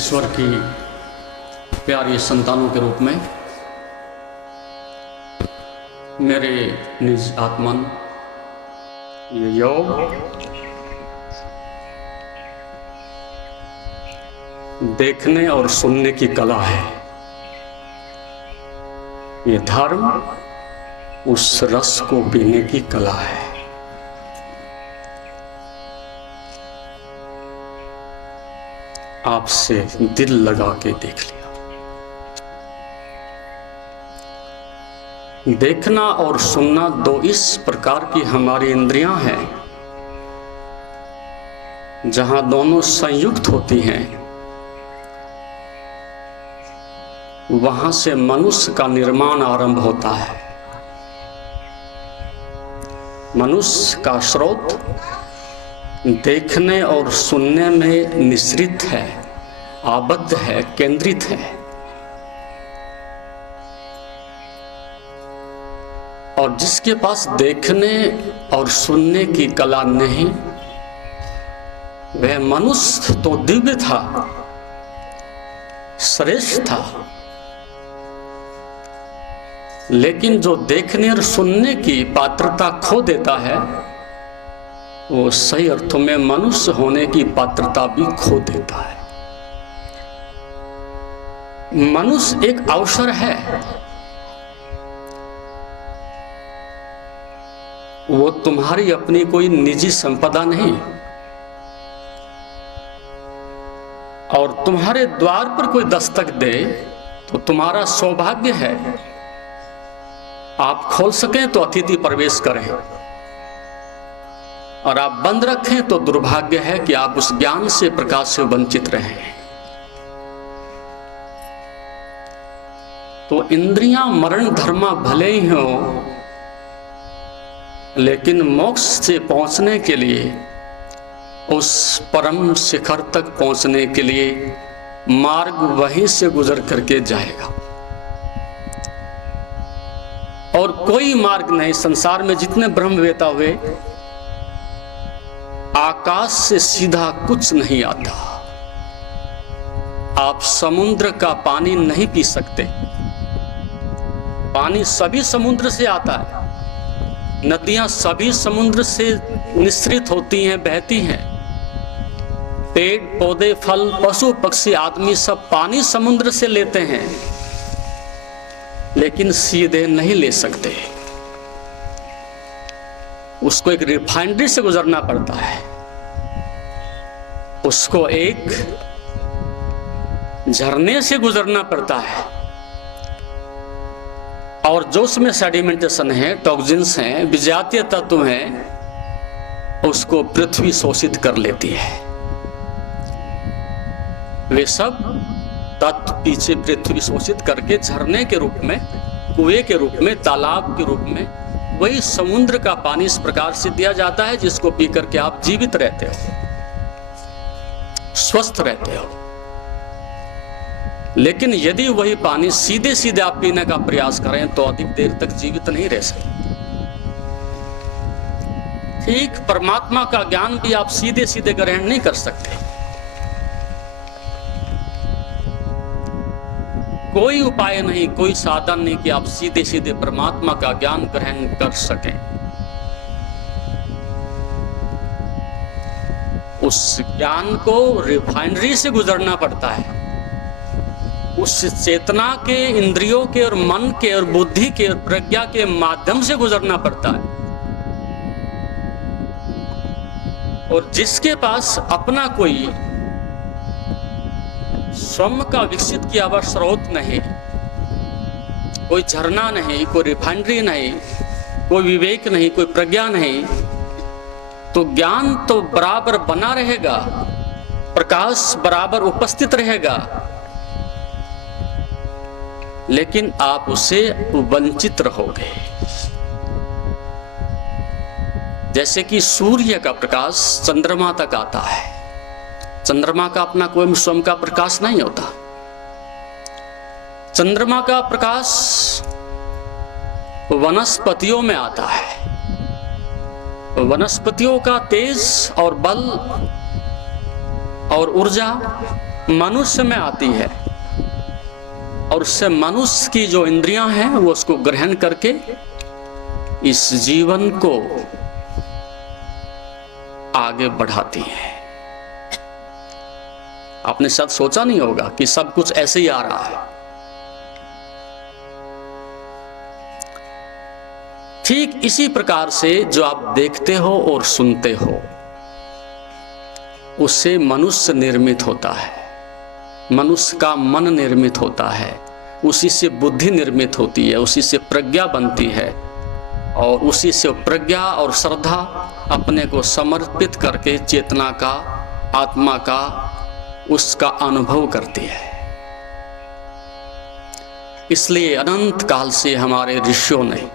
ईश्वर की प्यारी संतानों के रूप में मेरे निज आत्मन ये योग देखने और सुनने की कला है। ये धर्म उस रस को पीने की कला है। आपसे दिल लगा के देख लिया। देखना और सुनना दो इस प्रकार की हमारी इंद्रियां हैं, जहां दोनों संयुक्त होती हैं, वहां से मनुष्य का निर्माण आरंभ होता है। मनुष्य का स्रोत देखने और सुनने में निश्रित है, आबद्ध है, केंद्रित है। और जिसके पास देखने और सुनने की कला नहीं, वह मनुष्य तो दिव्य था, श्रेष्ठ था, लेकिन जो देखने और सुनने की पात्रता खो देता है, वो सही अर्थों में मनुष्य होने की पात्रता भी खो देता है। मनुष्य एक अवसर है, वो तुम्हारी अपनी कोई निजी संपदा नहीं, और तुम्हारे द्वार पर कोई दस्तक दे तो तुम्हारा सौभाग्य है। आप खोल सकें तो अतिथि प्रवेश करें, और आप बंद रखें तो दुर्भाग्य है कि आप उस ज्ञान से, प्रकाश से वंचित रहें। तो इंद्रियां मरण धर्मा भले ही हो, लेकिन मोक्ष से पहुंचने के लिए, उस परम शिखर तक पहुंचने के लिए मार्ग वहीं से गुजर करके जाएगा, और कोई मार्ग नहीं। संसार में जितने ब्रह्मवेता हुए, आकाश से सीधा कुछ नहीं आता। आप समुद्र का पानी नहीं पी सकते। पानी सभी समुद्र से आता है, नदियां सभी समुद्र से निश्रित होती हैं, बहती हैं। पेड़ पौधे, फल, पशु पक्षी, आदमी सब पानी समुद्र से लेते हैं, लेकिन सीधे नहीं ले सकते। उसको एक रिफाइनरी से गुजरना पड़ता है, उसको एक झरने से गुजरना पड़ता है, और जो उसमें सेडिमेंटेशन है, टॉक्सिन्स हैं, विजातीय तत्व हैं, उसको पृथ्वी शोषित कर लेती है। वे सब तत्व पीछे पृथ्वी शोषित करके झरने के रूप में, कुएं के रूप में, तालाब के रूप में, वही समुद्र का पानी इस प्रकार से दिया जाता है, जिसको पी करके आप जीवित रहते हो, स्वस्थ रहते हो। लेकिन यदि वही पानी सीधे सीधे आप पीने का प्रयास करें तो अधिक देर तक जीवित नहीं रह सकते। ठीक परमात्मा का ज्ञान भी आप सीधे सीधे ग्रहण नहीं कर सकते। कोई उपाय नहीं, कोई साधन नहीं कि आप सीधे सीधे परमात्मा का ज्ञान ग्रहण कर सकें। उस ज्ञान को रिफाइनरी से गुजरना पड़ता है, उस चेतना के, इंद्रियों के और मन के और बुद्धि के और प्रज्ञा के माध्यम से गुजरना पड़ता है। और जिसके पास अपना कोई स्वयं का विकसित किया हुआ स्रोत नहीं, कोई झरना नहीं, कोई रिफाइनरी नहीं, कोई विवेक नहीं, कोई प्रज्ञा नहीं, तो ज्ञान तो बराबर बना रहेगा, प्रकाश बराबर उपस्थित रहेगा, लेकिन आप उसे वंचित रहोगे। जैसे कि सूर्य का प्रकाश चंद्रमा तक आता है, चंद्रमा का अपना कोई स्वयं का प्रकाश नहीं होता। चंद्रमा का प्रकाश वनस्पतियों में आता है। वनस्पतियों का तेज और बल और ऊर्जा मनुष्य में आती है और उससे मनुष्य की जो इंद्रियां हैं वो उसको ग्रहण करके इस जीवन को आगे बढ़ाती हैं। आपने शायद सोचा नहीं होगा कि सब कुछ ऐसे ही आ रहा है। ठीक इसी प्रकार से जो आप देखते हो और सुनते हो उससे मनुष्य निर्मित होता है, मनुष्य का मन निर्मित होता है, उसी से बुद्धि निर्मित होती है, उसी से प्रज्ञा बनती है और उसी से प्रज्ञा और श्रद्धा अपने को समर्पित करके चेतना का, आत्मा का, उसका अनुभव करती है। इसलिए अनंत काल से हमारे ऋषियों ने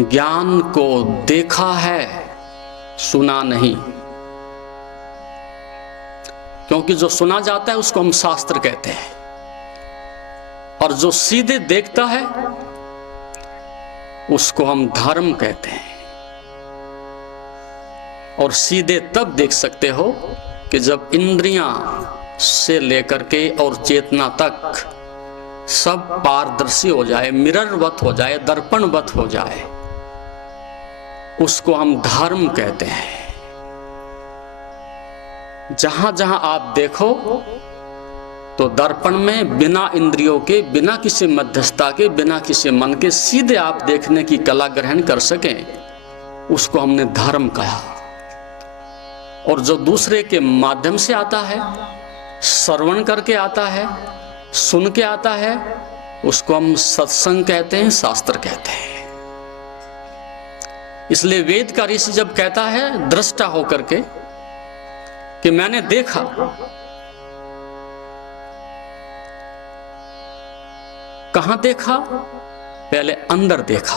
ज्ञान को देखा है, सुना नहीं। क्योंकि जो सुना जाता है उसको हम शास्त्र कहते हैं और जो सीधे देखता है उसको हम धर्म कहते हैं। और सीधे तब देख सकते हो कि जब इंद्रियां से लेकर के और चेतना तक सब पारदर्शी हो जाए, मिररवत हो जाए, दर्पणवत हो जाए, उसको हम धर्म कहते हैं। जहां जहां आप देखो तो दर्पण में बिना इंद्रियों के, बिना किसी मध्यस्थता के, बिना किसी मन के सीधे आप देखने की कला ग्रहण कर सकें, उसको हमने धर्म कहा। और जो दूसरे के माध्यम से आता है, श्रवण करके आता है, सुन के आता है, उसको हम सत्संग कहते हैं, शास्त्र कहते हैं। इसलिए वेद का ऋषि जब कहता है दृष्टा होकर के कि मैंने देखा, कहां देखा? पहले अंदर देखा।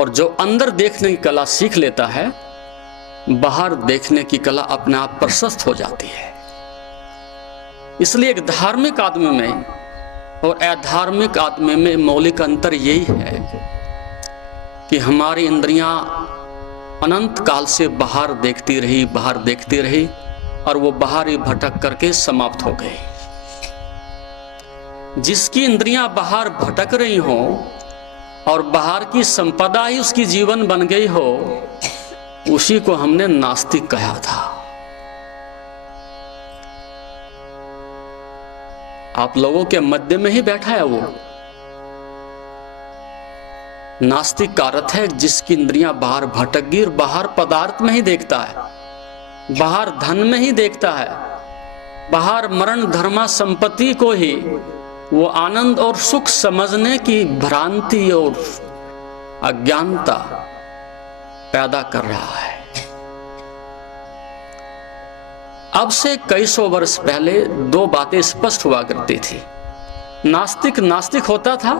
और जो अंदर देखने की कला सीख लेता है, बाहर देखने की कला अपने आप प्रशस्त हो जाती है। इसलिए एक धार्मिक आदमी में और अधार्मिक आदमी में मौलिक अंतर यही है कि हमारी इंद्रियां अनंत काल से बाहर देखती रही, बाहर देखती रही और वो बाहर ही भटक करके समाप्त हो गई। जिसकी इंद्रियां बाहर भटक रही हो और बाहर की संपदा ही उसकी जीवन बन गई हो, उसी को हमने नास्तिक कहा था। आप लोगों के मध्य में ही बैठा है वो। नास्तिक का अर्थ है जिसकी इंद्रियां बाहर भटक गई और बाहर पदार्थ में ही देखता है, बाहर धन में ही देखता है, बाहर मरण धर्मा संपत्ति को ही वो आनंद और सुख समझने की भ्रांति और अज्ञानता पैदा कर रहा है। अब से कई सौ वर्ष पहले दो बातें स्पष्ट हुआ करती थी। नास्तिक नास्तिक होता था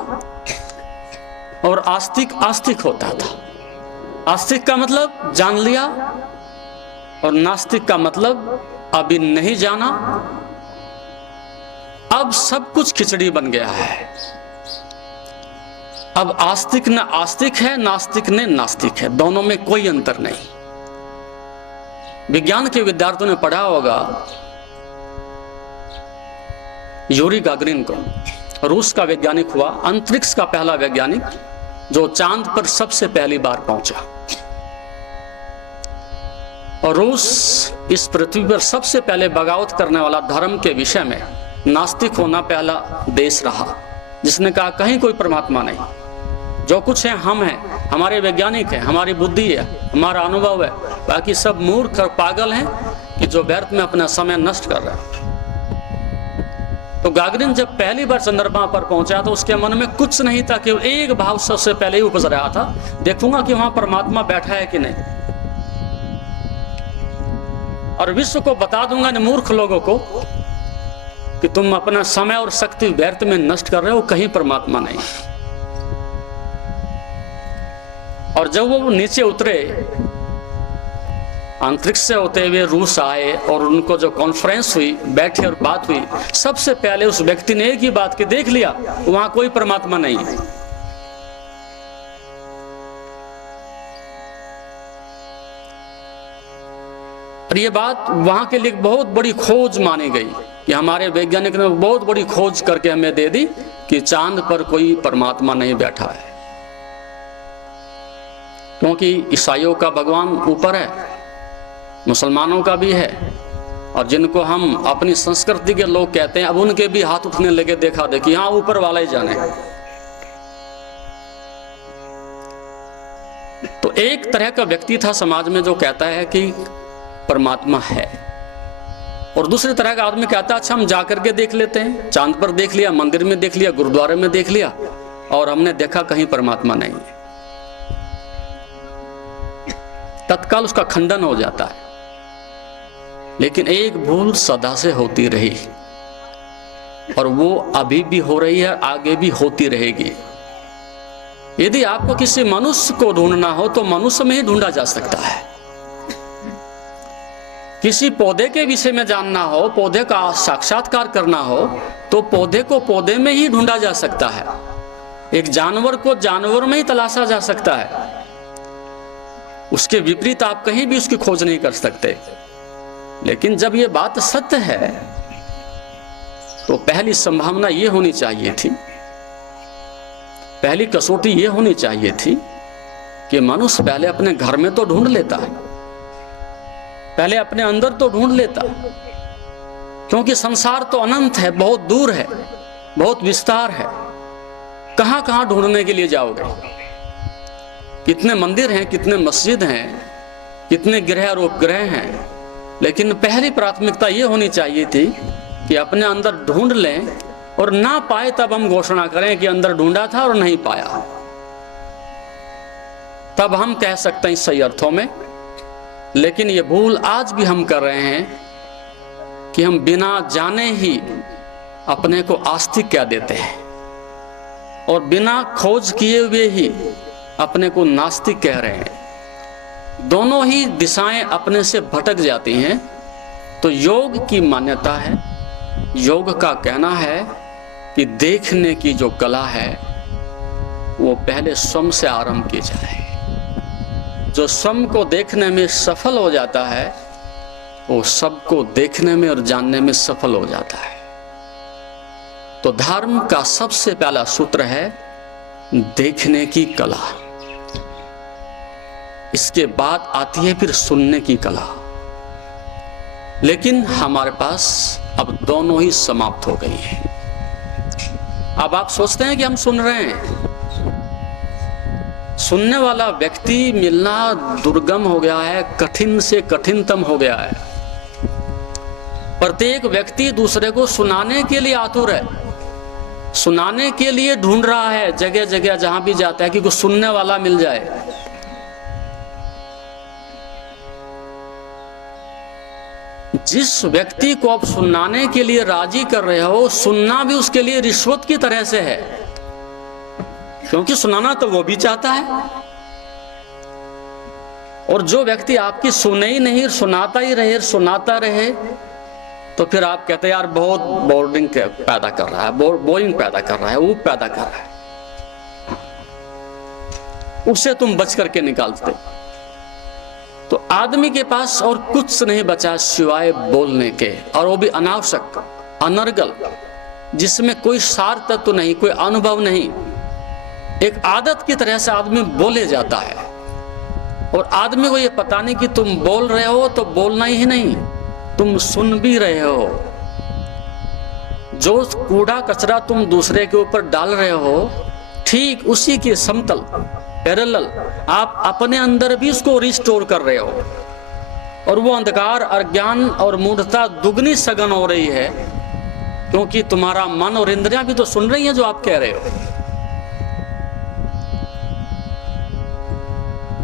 और आस्तिक आस्तिक होता था। आस्तिक का मतलब जान लिया और नास्तिक का मतलब अभी नहीं जाना। अब सब कुछ खिचड़ी बन गया है। अब आस्तिक न आस्तिक है, नास्तिक ने नास्तिक है, दोनों में कोई अंतर नहीं। विज्ञान के विद्यार्थियों ने पढ़ा होगा यूरी गागरिन को, रूस का वैज्ञानिक हुआ, अंतरिक्ष का पहला वैज्ञानिक जो चांद पर सबसे पहली बार पहुंचा। और रूस इस पृथ्वी पर सबसे पहले बगावत करने वाला धर्म के विषय में नास्तिक होना पहला देश रहा, जिसने कहा कहीं कोई परमात्मा नहीं, जो कुछ है हम हैं, हमारे वैज्ञानिक हैं, हमारी बुद्धि है, हमारा अनुभव है, बाकी सब मूर्ख और पागल हैं कि जो व्यर्थ में अपना समय नष्ट कर रहे हैं। तो गागरिन जब पहली बार चंद्रमा पर पहुंचा तो उसके मन में कुछ नहीं था, केवल एक भाव सबसे पहले ही उपज रहा था, देखूंगा कि वहां परमात्मा बैठा है कि नहीं, और विश्व को बता दूंगा इन मूर्ख लोगों को कि तुम अपना समय और शक्ति व्यर्थ में नष्ट कर रहे हो, कहीं परमात्मा नहीं। और जब वो नीचे उतरे, अंतरिक्ष से होते हुए रूस आए और उनको जो कॉन्फ्रेंस हुई, बैठे और बात हुई, सबसे पहले उस व्यक्ति ने एक ही बात की, देख लिया वहां कोई परमात्मा नहीं है। और ये बात वहां के लिए बहुत बड़ी खोज मानी गई कि हमारे वैज्ञानिक ने बहुत बड़ी खोज करके हमें दे दी कि चांद पर कोई परमात्मा नहीं बैठा है, क्योंकि ईसाइयों का भगवान ऊपर है, मुसलमानों का भी है, और जिनको हम अपनी संस्कृति के लोग कहते हैं अब उनके भी हाथ उठने लगे, देखा देखी, हाँ ऊपर वाला ही जाने। तो एक तरह का व्यक्ति था समाज में जो कहता है कि परमात्मा है, और दूसरी तरह का आदमी कहता है अच्छा हम जाकर के देख लेते हैं, चांद पर देख लिया, मंदिर में देख लिया, गुरुद्वारे में देख लिया, और हमने देखा कहीं परमात्मा नहीं है। तत्काल उसका खंडन हो जाता है। लेकिन एक भूल सदा से होती रही, और वो अभी भी हो रही है, आगे भी होती रहेगी। यदि आपको किसी मनुष्य को ढूंढना हो तो मनुष्य में ही ढूंढा जा सकता है। किसी पौधे के विषय में जानना हो, पौधे का साक्षात्कार करना हो, तो पौधे को पौधे में ही ढूंढा जा सकता है। एक जानवर को जानवर में ही तलाशा जा सकता है। उसके विपरीत आप कहीं भी उसकी खोज नहीं कर सकते। लेकिन जब ये बात सत्य है तो पहली संभावना ये होनी चाहिए थी, पहली कसौटी ये होनी चाहिए थी कि मनुष्य पहले अपने घर में तो ढूंढ लेता है, पहले अपने अंदर तो ढूंढ लेता, क्योंकि संसार तो अनंत है, बहुत दूर है, बहुत विस्तार है। कहां कहां ढूंढने के लिए जाओगे? कितने मंदिर हैं, कितने मस्जिद हैं, कितने गृह और उपग्रह हैं। लेकिन पहली प्राथमिकता ये होनी चाहिए थी कि अपने अंदर ढूंढ लें, और ना पाए तब हम घोषणा करें कि अंदर ढूंढा था और नहीं पाया। तब हम कह सकते हैं सही अर्थों में। लेकिन ये भूल आज भी हम कर रहे हैं कि हम बिना जाने ही अपने को आस्तिक कह देते हैं, और बिना खोज किए हुए ही अपने को नास्तिक कह रहे हैं। दोनों ही दिशाएं अपने से भटक जाती हैं। तो योग की मान्यता है, योग का कहना है कि देखने की जो कला है वो पहले स्वयं से आरंभ की जाए। जो स्वयं को देखने में सफल हो जाता है वो सबको देखने में और जानने में सफल हो जाता है। तो धर्म का सबसे पहला सूत्र है देखने की कला। इसके बाद आती है फिर सुनने की कला। लेकिन हमारे पास अब दोनों ही समाप्त हो गई है। अब आप सोचते हैं कि हम सुन रहे हैं, सुनने वाला व्यक्ति मिलना दुर्गम हो गया है, कठिन से कठिनतम हो गया है। प्रत्येक व्यक्ति दूसरे को सुनाने के लिए आतुर है, सुनाने के लिए ढूंढ रहा है जगह जगह जहां भी जाता है कि कुछ सुनने वाला मिल जाए। जिस व्यक्ति को आप सुनाने के लिए राजी कर रहे हो, सुनना भी उसके लिए रिश्वत की तरह से है, क्योंकि सुनाना तो वो भी चाहता है। और जो व्यक्ति आपकी सुने ही नहीं, सुनाता ही रहे, सुनाता रहे, तो फिर आप कहते हैं यार बहुत बोरिंग पैदा कर रहा है, बोरिंग पैदा कर रहा है, ऊब पैदा कर रहा है, उससे तुम बच करके निकालते। तो आदमी के पास और कुछ नहीं बचा सिवाय बोलने के, और वो भी अनावश्यक, अनर्गल, जिसमें कोई सार तत्व तो नहीं, कोई अनुभव नहीं। एक आदत की तरह से आदमी बोले जाता है, और आदमी को ये पता नहीं कि तुम बोल रहे हो तो बोलना ही नहीं, तुम सुन भी रहे हो। जो कूड़ा कचरा तुम दूसरे के ऊपर डाल रहे हो, ठीक उसी के समतल पैरेलल आप अपने अंदर भी उसको रिस्टोर कर रहे हो, और वो अंधकार, अज्ञान और मूढ़ता दुगनी सघन हो रही है, क्योंकि तुम्हारा मन और इंद्रियां भी तो सुन रही हैं जो आप कह रहे हो।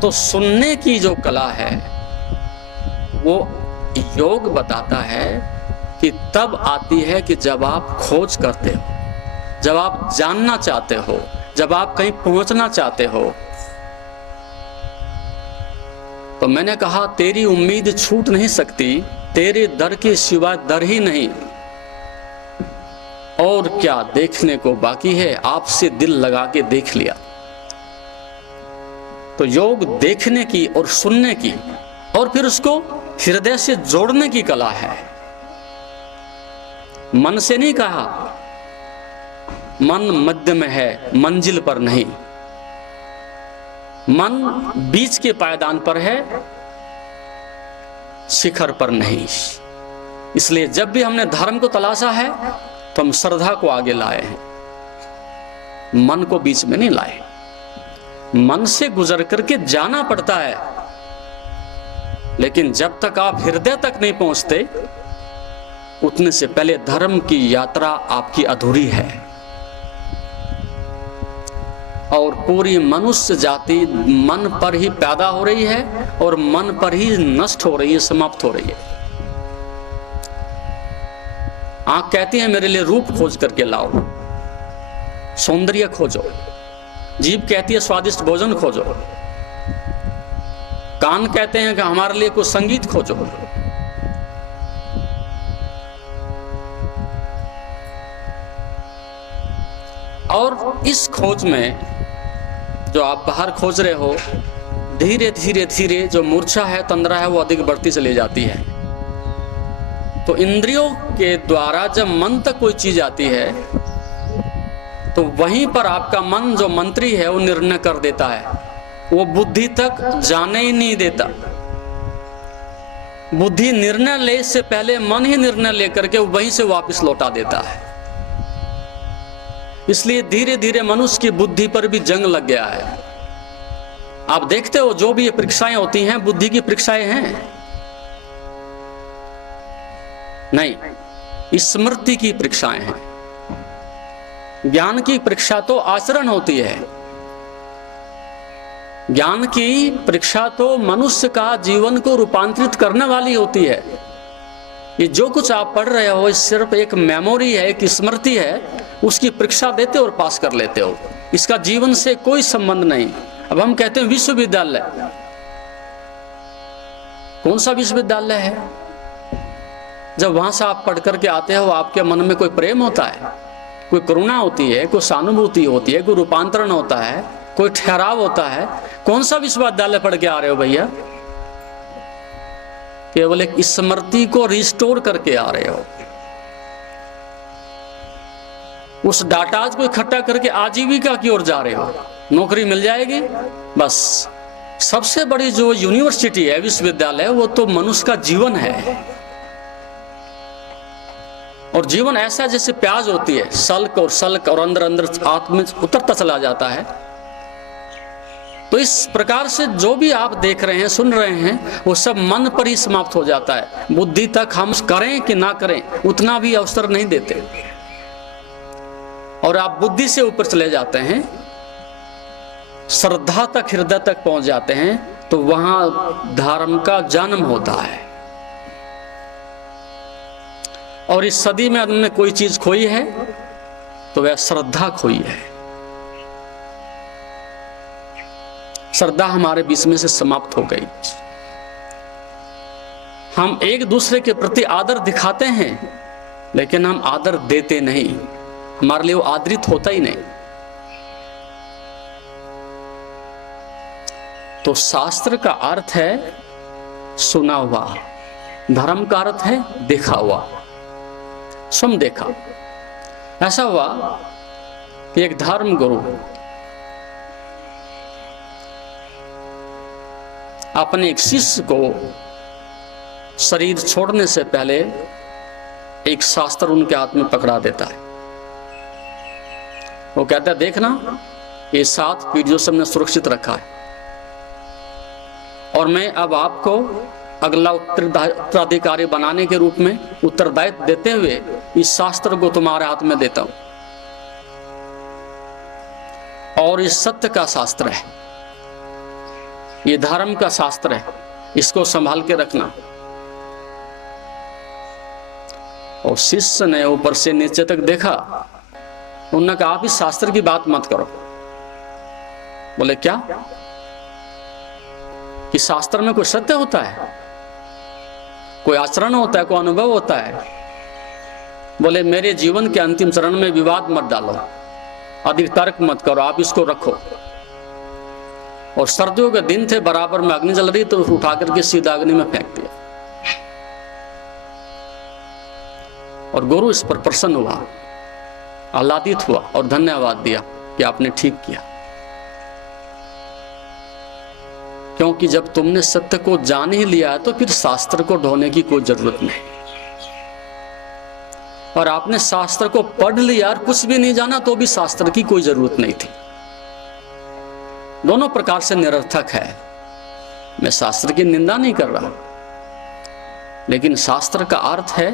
तो सुनने की जो कला है वो योग बताता है कि तब आती है कि जब आप खोज करते हो, जब आप जानना चाहते हो, जब आप कहीं पहुंचना चाहते हो। तो मैंने कहा तेरी उम्मीद छूट नहीं सकती, तेरे दर के सिवा दर ही नहीं, और क्या देखने को बाकी है, आपसे दिल लगा के देख लिया। तो योग देखने की और सुनने की, और फिर उसको हृदय से जोड़ने की कला है। मन से नहीं कहा, मन मध्य में है, मंजिल पर नहीं। मन बीच के पायदान पर है, शिखर पर नहीं। इसलिए जब भी हमने धर्म को तलाशा है तो हम श्रद्धा को आगे लाए हैं, मन को बीच में नहीं लाए। मन से गुजर करके जाना पड़ता है, लेकिन जब तक आप हृदय तक नहीं पहुंचते उतने से पहले धर्म की यात्रा आपकी अधूरी है। और पूरी मनुष्य जाति मन पर ही पैदा हो रही है और मन पर ही नष्ट हो रही है, समाप्त हो रही है। आंख कहती है मेरे लिए रूप खोज करके लाओ, सौंदर्य खोजो। जीभ कहती है स्वादिष्ट भोजन खोजो। कान कहते हैं कि हमारे लिए कुछ संगीत खोजो। और इस खोज में जो आप बाहर खोज रहे हो, धीरे धीरे धीरे जो मूर्छा है, तंद्रा है, वो अधिक बढ़ती चली जाती है। तो इंद्रियों के द्वारा जब मन तक कोई चीज आती है तो वहीं पर आपका मन जो मंत्री है वो निर्णय कर देता है, वो बुद्धि तक जाने ही नहीं देता। बुद्धि निर्णय ले से पहले मन ही निर्णय लेकर के वहीं से वापस लौटा देता है। इसलिए धीरे धीरे मनुष्य की बुद्धि पर भी जंग लग गया है। आप देखते हो जो भी ये परीक्षाएं होती हैं, बुद्धि की परीक्षाएं हैं नहीं, स्मृति की परीक्षाएं हैं। ज्ञान की परीक्षा तो आचरण होती है। ज्ञान की परीक्षा तो मनुष्य का जीवन को रूपांतरित करने वाली होती है। ये जो कुछ आप पढ़ रहे हो सिर्फ एक मेमोरी है, एक स्मृति है, उसकी परीक्षा देते हो और पास कर लेते हो। इसका जीवन से कोई संबंध नहीं। अब हम कहते हैं विश्वविद्यालय, कौन सा विश्वविद्यालय है? जब वहां से आप पढ़ करके आते हो आपके मन में कोई प्रेम होता है, कोई करुणा होती है, कोई सहानुभूति होती है, कोई रूपांतरण होता है, कोई ठहराव होता है। कौन सा विश्वविद्यालय पढ़ के आ रहे हो भैया? केवल एक स्मृति को रिस्टोर करके आ रहे हो। उस डाटा को इकट्ठा करके आजीविका की ओर जा रहे हो। नौकरी मिल जाएगी बस। सबसे बड़ी जो यूनिवर्सिटी है, विश्वविद्यालय, वो तो मनुष्य का जीवन है। और जीवन ऐसा जैसे प्याज होती है, सल्क और अंदर अंदर आत्म में उतरता चला जाता है। तो इस प्रकार से जो भी आप देख रहे हैं, सुन रहे हैं, वो सब मन पर ही समाप्त हो जाता है। बुद्धि तक हम करें कि ना करें उतना भी अवसर नहीं देते। और आप बुद्धि से ऊपर चले जाते हैं, श्रद्धा तक, हृदय तक पहुंच जाते हैं, तो वहां धर्म का जन्म होता है। और इस सदी में हमने कोई चीज खोई है तो वह श्रद्धा खोई है। श्रद्धा हमारे बीच में से समाप्त हो गई। हम एक दूसरे के प्रति आदर दिखाते हैं लेकिन हम आदर देते नहीं। हमारे लिए वो आदरित होता ही नहीं। तो शास्त्र का अर्थ है सुना हुआ, धर्म का अर्थ है देखा हुआ, स्वयं देखा। ऐसा हुआ कि एक धर्म गुरु अपने एक शिष्य को शरीर छोड़ने से पहले एक शास्त्र उनके हाथ में पकड़ा देता है। वो कहता है देखना, ये 7 पीढ़ियों से हमने सुरक्षित रखा है और मैं अब आपको अगला उत्तराधिकारी बनाने के रूप में उत्तरदायित्व देते हुए इस शास्त्र को तुम्हारे हाथ में देता हूं। और इस सत्य का शास्त्र है, ये धर्म का शास्त्र है, इसको संभाल के रखना। और शिष्य ने ऊपर से नीचे तक देखा। उन्होंने कहा आप इस शास्त्र की बात मत करो। बोले क्या? कि शास्त्र में कोई सत्य होता है, कोई आचरण होता है, कोई अनुभव होता है? बोले मेरे जीवन के अंतिम चरण में विवाद मत डालो, अधिक तर्क मत करो, आप इसको रखो। और सर्दियों के दिन थे, बराबर में अग्नि जल रही, तो उठा करके सीधा अग्नि में फेंक दिया। और गुरु इस पर प्रसन्न हुआ, आह्लादित हुआ और धन्यवाद दिया कि आपने ठीक किया। क्योंकि जब तुमने सत्य को जान ही लिया है तो फिर शास्त्र को ढोने की कोई जरूरत नहीं। और आपने शास्त्र को पढ़ लिया और कुछ भी नहीं जाना तो भी शास्त्र की कोई जरूरत नहीं थी। दोनों प्रकार से निरर्थक है। मैं शास्त्र की निंदा नहीं कर रहा, लेकिन शास्त्र का अर्थ है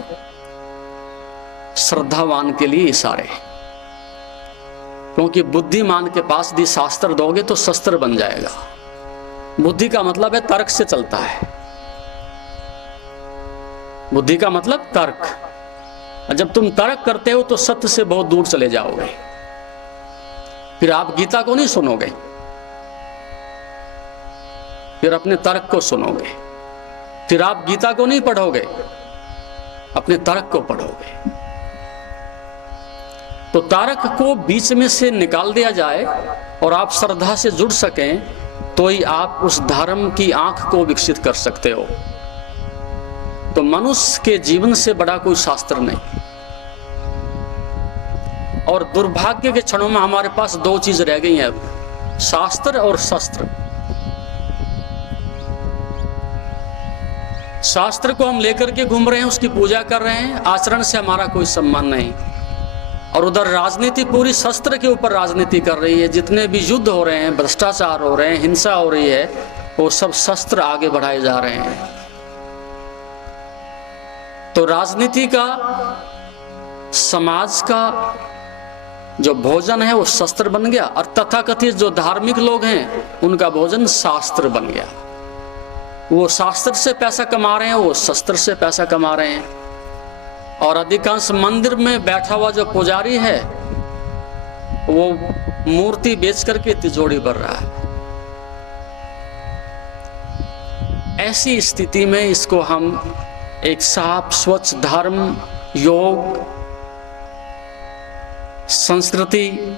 श्रद्धावान के लिए इशारे। क्योंकि बुद्धिमान के पास यदि शास्त्र दोगे तो शस्त्र बन जाएगा। बुद्धि का मतलब है तर्क से चलता है। बुद्धि का मतलब तर्क। जब तुम तर्क करते हो तो सत्य से बहुत दूर चले जाओगे। फिर आप गीता को नहीं सुनोगे, फिर अपने तर्क को सुनोगे। फिर आप गीता को नहीं पढ़ोगे, अपने तर्क को पढ़ोगे। तो तर्क को बीच में से निकाल दिया जाए और आप श्रद्धा से जुड़ सकें तो ही आप उस धर्म की आंख को विकसित कर सकते हो। तो मनुष्य के जीवन से बड़ा कोई शास्त्र नहीं। और दुर्भाग्य के क्षणों में हमारे पास दो चीज रह गई हैं, शास्त्र और शस्त्र। शास्त्र को हम लेकर के घूम रहे हैं, उसकी पूजा कर रहे हैं, आचरण से हमारा कोई संबंध नहीं। और उधर राजनीति पूरी शस्त्र के ऊपर राजनीति कर रही है। जितने भी युद्ध हो रहे हैं, भ्रष्टाचार हो रहे हैं, हिंसा हो रही है, वो सब शस्त्र आगे बढ़ाए जा रहे हैं। तो राजनीति का, समाज का जो भोजन है वो शस्त्र बन गया, और तथाकथित जो धार्मिक लोग हैं उनका भोजन शास्त्र बन गया। वो शास्त्र से पैसा कमा रहे हैं, वो शस्त्र से पैसा कमा रहे हैं। और अधिकांश मंदिर में बैठा हुआ जो पुजारी है वो मूर्ति बेच करके तिजोरी भर रहा है। ऐसी स्थिति में इसको हम एक साफ स्वच्छ धर्म, योग, संस्कृति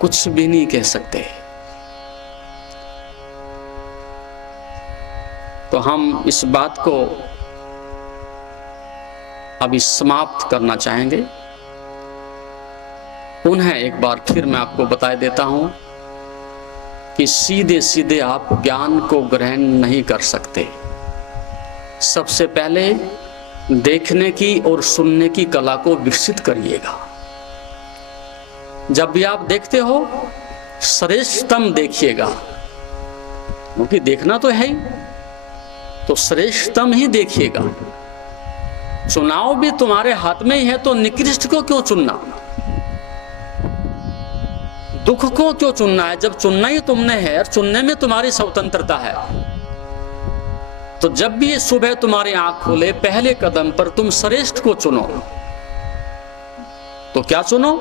कुछ भी नहीं कह सकते। तो हम इस बात को अभी समाप्त करना चाहेंगे। पुनः एक बार फिर मैं आपको बता देता हूं कि सीधे सीधे आप ज्ञान को ग्रहण नहीं कर सकते। सबसे पहले देखने की और सुनने की कला को विकसित करिएगा। जब भी आप देखते हो श्रेष्ठतम देखिएगा, क्योंकि देखना तो है ही, तो श्रेष्ठतम ही देखिएगा। चुनाव भी तुम्हारे हाथ में ही है, तो निकृष्ट को क्यों चुनना, दुख को क्यों चुनना है, जब चुनना ही तुमने है और चुनने में तुम्हारी स्वतंत्रता है। तो जब भी ये सुबह तुम्हारी आंख खोले, पहले कदम पर तुम श्रेष्ठ को चुनो। तो क्या चुनो?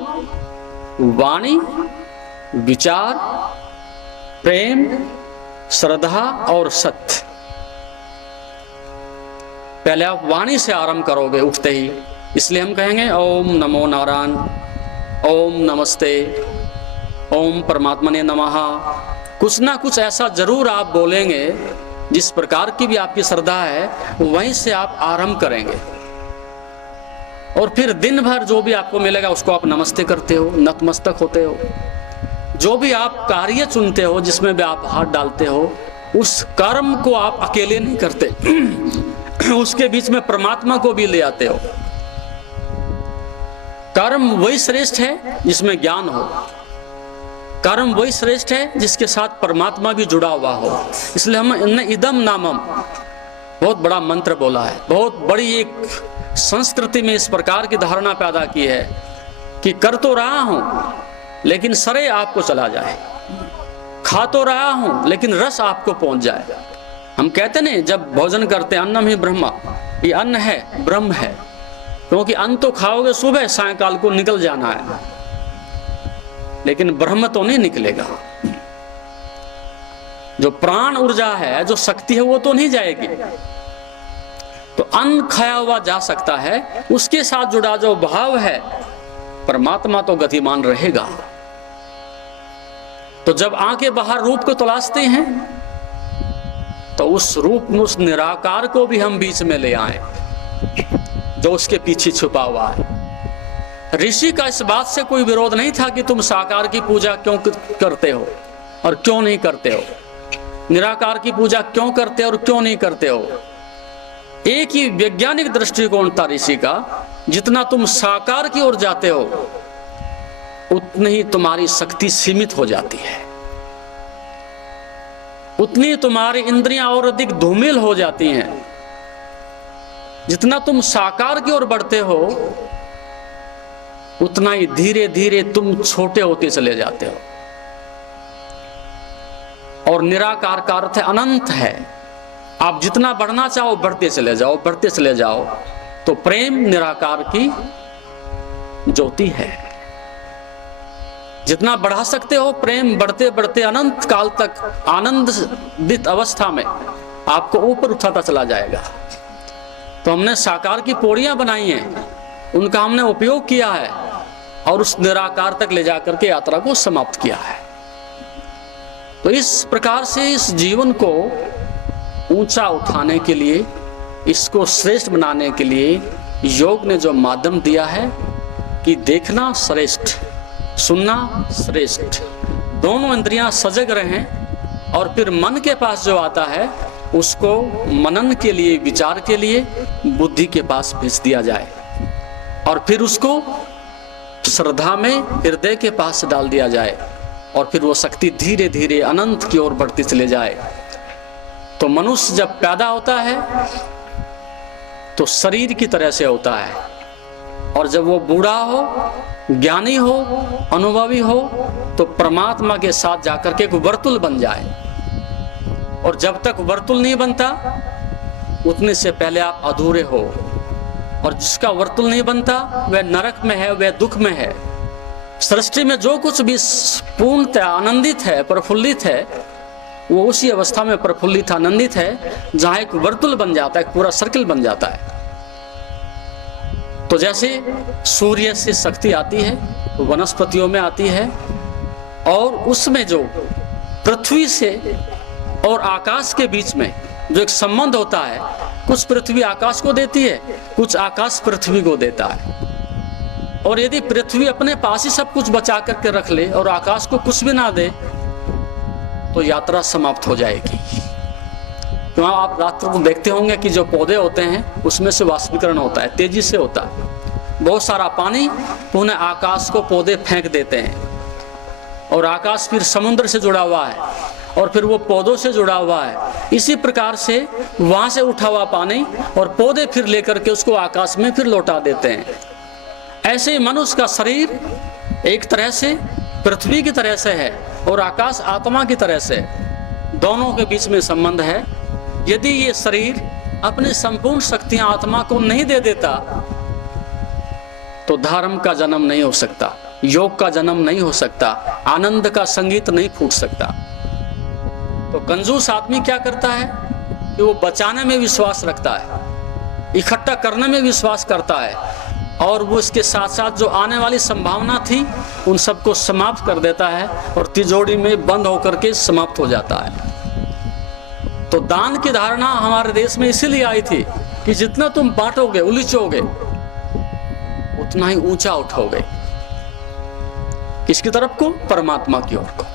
वाणी, विचार, प्रेम, श्रद्धा और सत्य। पहले आप वाणी से आरंभ करोगे उठते ही, इसलिए हम कहेंगे ओम नमो नारायण, ओम नमस्ते, ओम परमात्मने नमः। कुछ ना कुछ ऐसा जरूर आप बोलेंगे, जिस प्रकार की भी आपकी श्रद्धा है वहीं से आप आरंभ करेंगे। और फिर दिन भर जो भी आपको मिलेगा उसको आप नमस्ते करते हो, नतमस्तक होते हो। जो भी आप कार्य चुनते हो, जिसमें भी आप हाथ डालते हो, उस कर्म को आप अकेले नहीं करते, उसके बीच में परमात्मा को भी ले आते हो। कर्म वही श्रेष्ठ है जिसमें ज्ञान हो, कर्म वही श्रेष्ठ है जिसके साथ परमात्मा भी जुड़ा हुआ हो। इसलिए हमने इदम नामम बहुत बड़ा मंत्र बोला है। बहुत बड़ी एक संस्कृति में इस प्रकार की धारणा पैदा की है कि कर तो रहा हूं लेकिन सरे आपको चला जाए, खा तो रहा हूं लेकिन रस आपको पहुंच जाए। हम कहते नहीं, जब भोजन करते अन्नम ही ब्रह्म, ये अन्न है, ब्रह्म है। क्योंकि अन्न तो खाओगे सुबह, सायंकाल को निकल जाना है, लेकिन ब्रह्म तो नहीं निकलेगा। जो प्राण ऊर्जा है, जो शक्ति है, वो तो नहीं जाएगी। तो अन्न खाया हुआ जा सकता है, उसके साथ जुड़ा जो भाव है परमात्मा तो गतिमान रहेगा। तो जब आंखें बाहर रूप को तलाशते हैं तो उस रूप में उस निराकार को भी हम बीच में ले आए। जो उसके पीछे छुपा हुआ है। ऋषि का इस बात से कोई विरोध नहीं था कि तुम साकार की पूजा क्यों करते हो और क्यों नहीं करते हो, निराकार की पूजा क्यों करते हो और क्यों नहीं करते हो। एक ही वैज्ञानिक दृष्टिकोण था ऋषि का, जितना तुम साकार की ओर जाते हो उतनी ही तुम्हारी शक्ति सीमित हो जाती है, उतनी तुम्हारी इंद्रियां और अधिक धूमिल हो जाती हैं। जितना तुम साकार की ओर बढ़ते हो उतना ही धीरे धीरे तुम छोटे होते चले जाते हो। और निराकार का अर्थ अनंत है। आप जितना बढ़ना चाहो बढ़ते चले जाओ, बढ़ते चले जाओ। तो प्रेम निराकार की ज्योति है। जितना बढ़ा सकते हो प्रेम, बढ़ते बढ़ते अनंत काल तक आनंदित अवस्था में आपको ऊपर उठाता चला जाएगा। तो हमने साकार की पौड़ियां बनाई हैं, उनका हमने उपयोग किया है और उस निराकार तक ले जाकर के यात्रा को समाप्त किया है। तो इस प्रकार से इस जीवन को ऊंचा उठाने के लिए, इसको श्रेष्ठ बनाने के लिए योग ने जो माध्यम दिया है कि देखना श्रेष्ठ, सुनना श्रेष्ठ, दोनों इंद्रियां सजग रहें और फिर मन के पास जो आता है उसको मनन के लिए, विचार के लिए बुद्धि के पास भेज दिया जाए और फिर उसको श्रद्धा में हृदय के पास डाल दिया जाए और फिर वो शक्ति धीरे धीरे अनंत की ओर बढ़ती चले जाए। तो मनुष्य जब पैदा होता है तो शरीर की तरह से होता है और जब वो बूढ़ा हो, ज्ञानी हो, अनुभवी हो तो परमात्मा के साथ जाकर के एक वर्तुल बन जाए। और जब तक वर्तुल नहीं बनता उतने से पहले आप अधूरे हो। और जिसका वर्तुल नहीं बनता वह नरक में है, वह दुख में है। सृष्टि में जो कुछ भी पूर्णतः आनंदित है, प्रफुल्लित है, वो उसी अवस्था में प्रफुल्लित आनंदित है जहां एक वर्तुल बन जाता है, एक पूरा सर्किल बन जाता है। तो जैसे सूर्य से शक्ति आती है वो वनस्पतियों में आती है और उसमें जो पृथ्वी से और आकाश के बीच में जो एक संबंध होता है, कुछ पृथ्वी आकाश को देती है, कुछ आकाश पृथ्वी को देता है। और यदि पृथ्वी अपने पास ही सब कुछ बचा करके रख ले और आकाश को कुछ भी ना दे तो यात्रा समाप्त हो जाएगी। तो आप रात्र को देखते होंगे कि जो पौधे होते हैं उसमें से वाष्पीकरण होता है, तेजी से होता है। बहुत सारा पानी पुनः आकाश को पौधे फेंक देते हैं और आकाश फिर समुद्र से जुड़ा हुआ है और फिर वो पौधों से जुड़ा हुआ है। इसी प्रकार से वहां से उठा हुआ पानी और पौधे फिर लेकर के उसको आकाश में फिर लौटा देते हैं। ऐसे ही मनुष्य का शरीर एक तरह से पृथ्वी की तरह से है और आकाश आत्मा की तरह से, दोनों के बीच में संबंध है। यदि ये शरीर अपने संपूर्ण शक्तियां आत्मा को नहीं दे देता तो धर्म का जन्म नहीं हो सकता, योग का जन्म नहीं हो सकता, आनंद का संगीत नहीं फूट सकता। तो कंजूस आदमी क्या करता है कि वो बचाने में विश्वास रखता है, इकट्ठा करने में विश्वास करता है और वो इसके साथ साथ जो आने वाली संभावना थी उन सबको समाप्त कर देता है और तिजोरी में बंद होकर के समाप्त हो जाता है। तो दान की धारणा हमारे देश में इसीलिए आई थी कि जितना तुम बांटोगे, उलीचोगे, उतना ही ऊंचा उठोगे। किसकी तरफ को? परमात्मा की ओर को।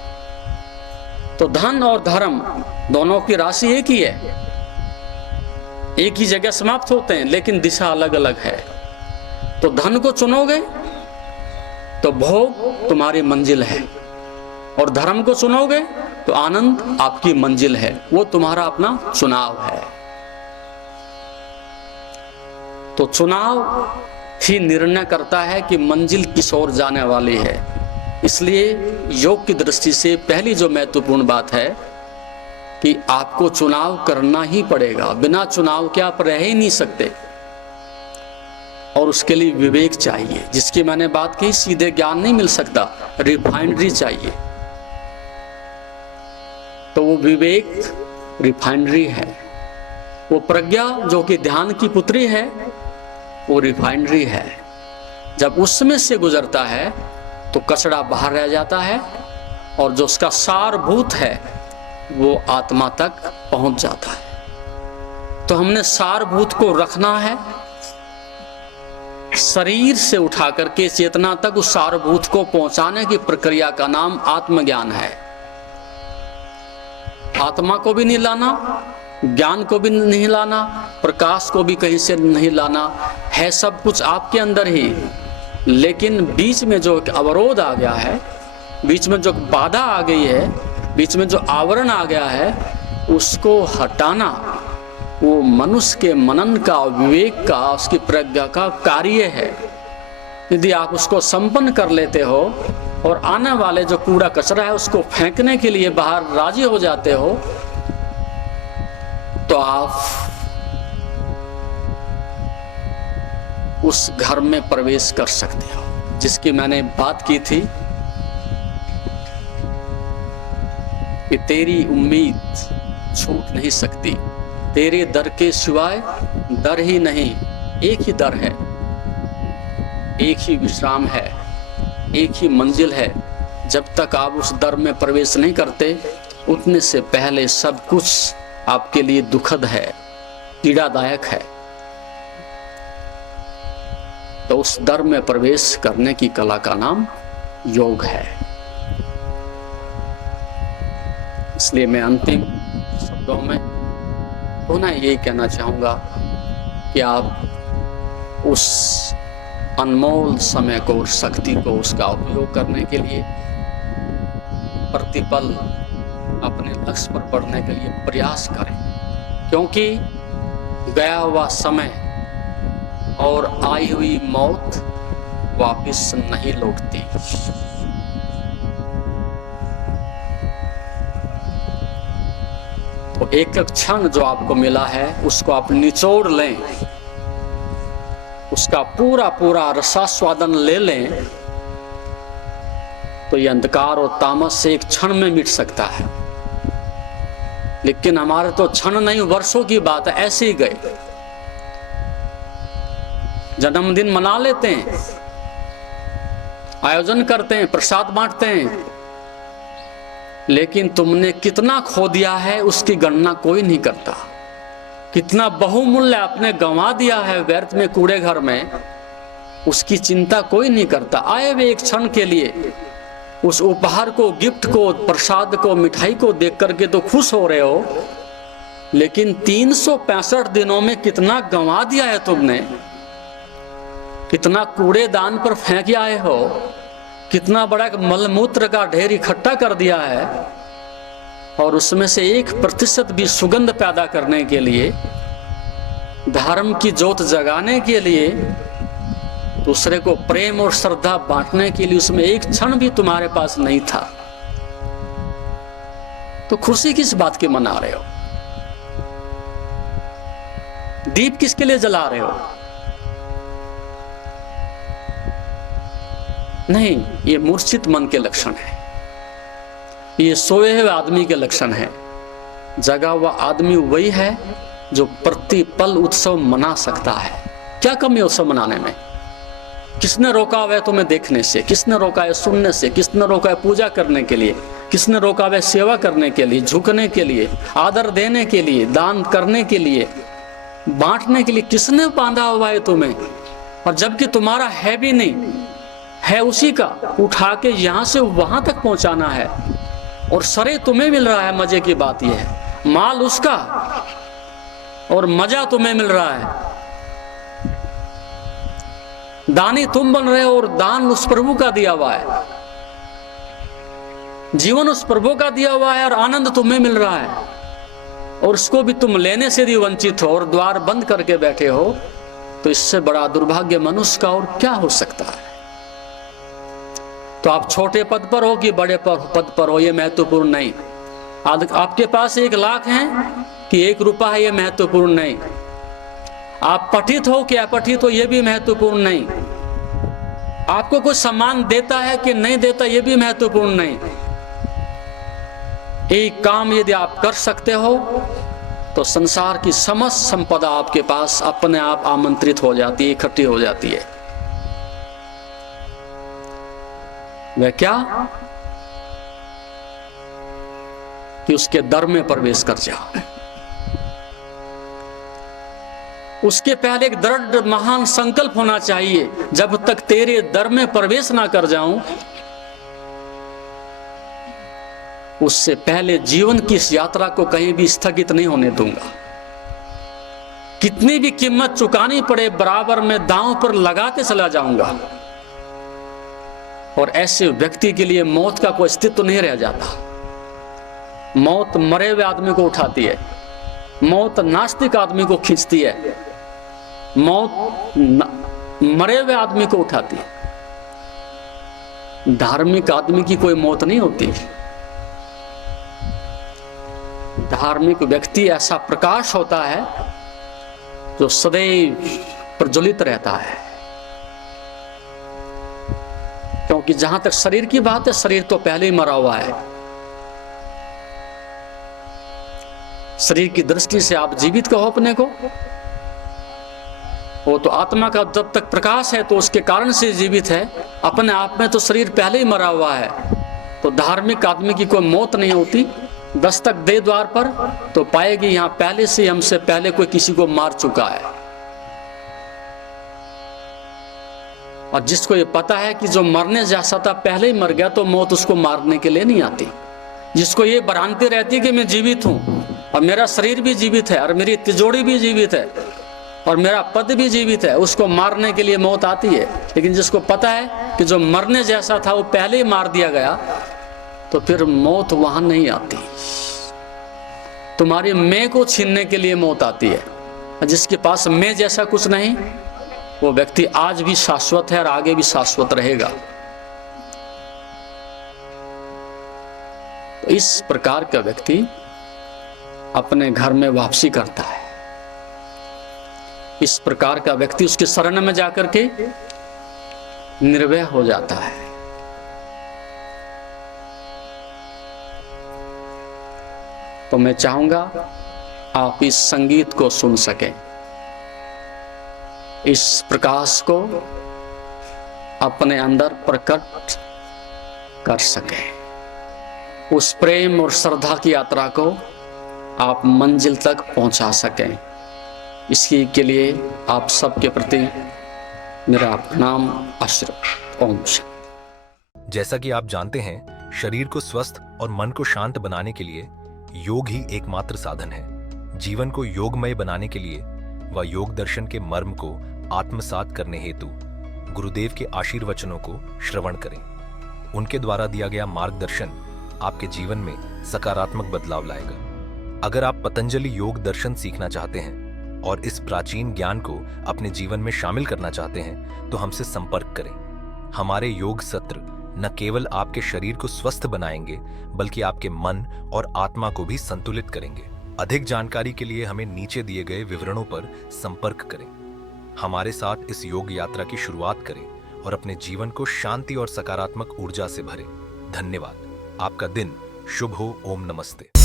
तो धन और धर्म दोनों की राशि एक ही है, एक ही जगह समाप्त होते हैं लेकिन दिशा अलग अलग है। तो धन को चुनोगे तो भोग तुम्हारी मंजिल है और धर्म को चुनोगे तो आनंद आपकी मंजिल है, वो तुम्हारा अपना चुनाव है। तो चुनाव ही निर्णय करता है कि मंजिल किस ओर जाने वाली है। इसलिए योग की दृष्टि से पहली जो महत्वपूर्ण बात है कि आपको चुनाव करना ही पड़ेगा, बिना चुनाव के आप रह ही नहीं सकते। और उसके लिए विवेक चाहिए, जिसकी मैंने बात कही, सीधे ज्ञान नहीं मिल सकता, रिफाइनरी चाहिए। तो वो विवेक रिफाइनरी है, वो प्रज्ञा जो कि ध्यान की पुत्री है वो रिफाइनरी है। जब उसमें से गुजरता है तो कचरा बाहर रह जाता है और जो उसका सारभूत है वो आत्मा तक पहुंच जाता है। तो हमने सारभूत को रखना है शरीर से उठा करके चेतना तक उस सारभूत को पहुंचाने की प्रक्रिया का नाम आत्मज्ञान है। आत्मा को भी नहीं लाना, ज्ञान को भी नहीं लाना, प्रकाश को भी कहीं से नहीं लाना, है सब कुछ आपके अंदर ही। लेकिन बीच में जो अवरोध आ गया है, बीच में जो बाधा आ गई है, बीच में जो आवरण आ गया है, उसको हटाना वो मनुष्य के मनन का, विवेक का, उसकी प्रज्ञा का कार्य है। यदि आप उसको संपन्न कर लेते हो और आने वाले जो कूड़ा कचरा है उसको फेंकने के लिए बाहर राजी हो जाते हो, तो आप उस घर में प्रवेश कर सकते हो जिसकी मैंने बात की थी कि तेरी उम्मीद छूट नहीं सकती, तेरे दर के सिवाय दर ही नहीं, एक ही दर है, एक ही विश्राम है, एक ही मंजिल है। जब तक आप उस दर में प्रवेश नहीं करते, उतने से पहले सब कुछ आपके लिए दुखद है, पीड़ादायक है। तो उस दर में प्रवेश करने की कला का नाम योग है। इसलिए मैं अंतिम शब्दों में पुनः यही कहना चाहूंगा कि आप उस अनमोल समय को, उस शक्ति को, उसका उपयोग करने के लिए प्रतिपल अपने लक्ष्य पर बढ़ने के लिए प्रयास करें, क्योंकि गया हुआ समय और आई हुई मौत वापस नहीं लौटती। तो एक एक क्षण जो आपको मिला है उसको आप निचोड़ लें, उसका पूरा पूरा रसास्वादन ले लें, तो ये अंधकार और तामस से एक क्षण में मिट सकता है। लेकिन हमारे तो क्षण नहीं, वर्षों की बात है, ऐसे ही गए। जन्मदिन मना लेते हैं, आयोजन करते हैं, प्रसाद बांटते हैं, लेकिन तुमने कितना खो दिया है उसकी गणना कोई नहीं करता। कितना बहुमूल्य आपने गंवा दिया है व्यर्थ में, कूड़े घर में, उसकी चिंता कोई नहीं करता। आए वे एक क्षण के लिए उस उपहार को, गिफ्ट को, प्रसाद को, मिठाई को देख करके तो खुश हो रहे हो, लेकिन 365 दिनों में कितना गंवा दिया है तुमने, कितना कूड़ेदान पर फेंक आए हो, कितना बड़ा मलमूत्र का ढेर इकट्ठा कर दिया है, और उसमें से 1% भी सुगंध पैदा करने के लिए, धर्म की ज्योत जगाने के लिए, दूसरे को प्रेम और श्रद्धा बांटने के लिए उसमें एक क्षण भी तुम्हारे पास नहीं था। तो खुशी किस बात की मना रहे हो? दीप किसके लिए जला रहे हो? नहीं, ये मूर्छित मन के लक्षण है, ये सोए हुए आदमी के लक्षण है। जगा हुआ आदमी वही है जो प्रति पल उत्सव मना सकता है। क्या कमी है उत्सव मनाने में? किसने रोका हुआ है तुम्हें देखने से? किसने रोका है सुनने से? किसने रोका है पूजा करने के लिए? किसने रोका हुआ है सेवा करने के लिए, झुकने के लिए, आदर देने के लिए, दान करने के लिए, बांटने के लिए? किसने बांधा हुआ है तुम्हें? और जबकि तुम्हारा है भी नहीं, है उसी का। उठा के यहां से वहां तक पहुंचाना है, और सरे तुम्हें मिल रहा है। मजे की बात यह है, माल उसका और मजा तुम्हें मिल रहा है। दानी तुम बन रहे हो और दान उस प्रभु का दिया हुआ है, जीवन उस प्रभु का दिया हुआ है, और आनंद तुम्हें मिल रहा है, और उसको भी तुम लेने से भी वंचित हो और द्वार बंद करके बैठे हो। तो इससे बड़ा दुर्भाग्य मनुष्य का और क्या हो सकता है? तो आप छोटे पद पर हो कि बड़े पद पर हो, यह महत्वपूर्ण नहीं। आपके पास 1 लाख है कि 1 रुपया है, यह महत्वपूर्ण नहीं। आप पठित हो कि अपठित हो, यह भी महत्वपूर्ण नहीं। आपको कोई सम्मान देता है कि नहीं देता, यह भी महत्वपूर्ण नहीं। एक काम यदि आप कर सकते हो तो संसार की समस्त संपदा आपके पास अपने आप आमंत्रित हो जाती है, इकट्ठी हो जाती है। वह क्या? कि उसके दर में प्रवेश कर जाओ। उसके पहले एक दृढ़ महान संकल्प होना चाहिए, जब तक तेरे दर में प्रवेश ना कर जाऊं, उससे पहले जीवन की इस यात्रा को कहीं भी स्थगित नहीं होने दूंगा। कितनी भी कीमत चुकानी पड़े, बराबर में दांव पर लगाते चला जाऊंगा। और ऐसे व्यक्ति के लिए मौत का कोई अस्तित्व नहीं रह जाता। मौत मरे हुए आदमी को उठाती है, मौत नास्तिक आदमी को खींचती है, मौत मरे हुए आदमी को उठाती है। धार्मिक आदमी की कोई मौत नहीं होती। धार्मिक व्यक्ति ऐसा प्रकाश होता है जो सदैव प्रज्वलित रहता है। क्योंकि जहां तक शरीर की बात है, शरीर तो पहले ही मरा हुआ है। शरीर की दृष्टि से आप जीवित कहो अपने को, वो तो आत्मा का जब तक प्रकाश है तो उसके कारण से जीवित है। अपने आप में तो शरीर पहले ही मरा हुआ है। तो धार्मिक आदमी की कोई मौत नहीं होती। दस्तक दे द्वार पर तो पाएगी यहां पहले से, हमसे पहले कोई किसी को मार चुका है। और जिसको ये पता है कि जो मरने जैसा था पहले ही मर गया, तो मौत उसको मारने के लिए नहीं आती। जिसको ये भ्रांति रहती है कि मैं जीवित हूं और मेरा शरीर भी जीवित है और मेरी तिजोरी भी जीवित है और मेरा पद भी जीवित है, उसको मारने के लिए मौत आती है। लेकिन जिसको पता है कि जो मरने जैसा था वो पहले ही मार दिया गया, तो फिर मौत वहां नहीं आती। तुम्हारी मैं को छीनने के लिए मौत आती है। जिसके पास मैं जैसा कुछ नहीं, वो व्यक्ति आज भी शाश्वत है और आगे भी शाश्वत रहेगा। तो इस प्रकार का व्यक्ति अपने घर में वापसी करता है। इस प्रकार का व्यक्ति उसके शरण में जाकर के निर्भय हो जाता है। तो मैं चाहूंगा आप इस संगीत को सुन सकें, इस प्रकाश को अपने अंदर प्रकट कर सकें, उस प्रेम और श्रद्धा की यात्रा को आप मंजिल तक पहुंचा सकें। इसके के लिए आप सबके प्रति मेरा प्रणाम आशीर्वाद। ओम शांति। जैसा कि आप जानते हैं, शरीर को स्वस्थ और मन को शांत बनाने के लिए योग ही एकमात्र साधन है। जीवन को योगमय बनाने के लिए व योग दर्शन के मर्म को आत्मसात करने हेतु गुरुदेव के आशीर्वचनों को श्रवण करें। उनके द्वारा दिया गया मार्गदर्शन आपके जीवन में सकारात्मक बदलाव लाएगा। अगर आप पतंजलि योग दर्शन सीखना चाहते हैं और इस प्राचीन ज्ञान को अपने जीवन में शामिल करना चाहते हैं, तो हमसे संपर्क करें। हमारे योग सत्र न केवल आपके शरीर को स्वस्थ बनाएंगे, बल्कि आपके मन और आत्मा को भी संतुलित करेंगे। अधिक जानकारी के लिए हमें नीचे दिए गए विवरणों पर संपर्क करें। हमारे साथ इस योग यात्रा की शुरुआत करें और अपने जीवन को शांति और सकारात्मक ऊर्जा से भरें। धन्यवाद। आपका दिन शुभ हो। ओम नमस्ते।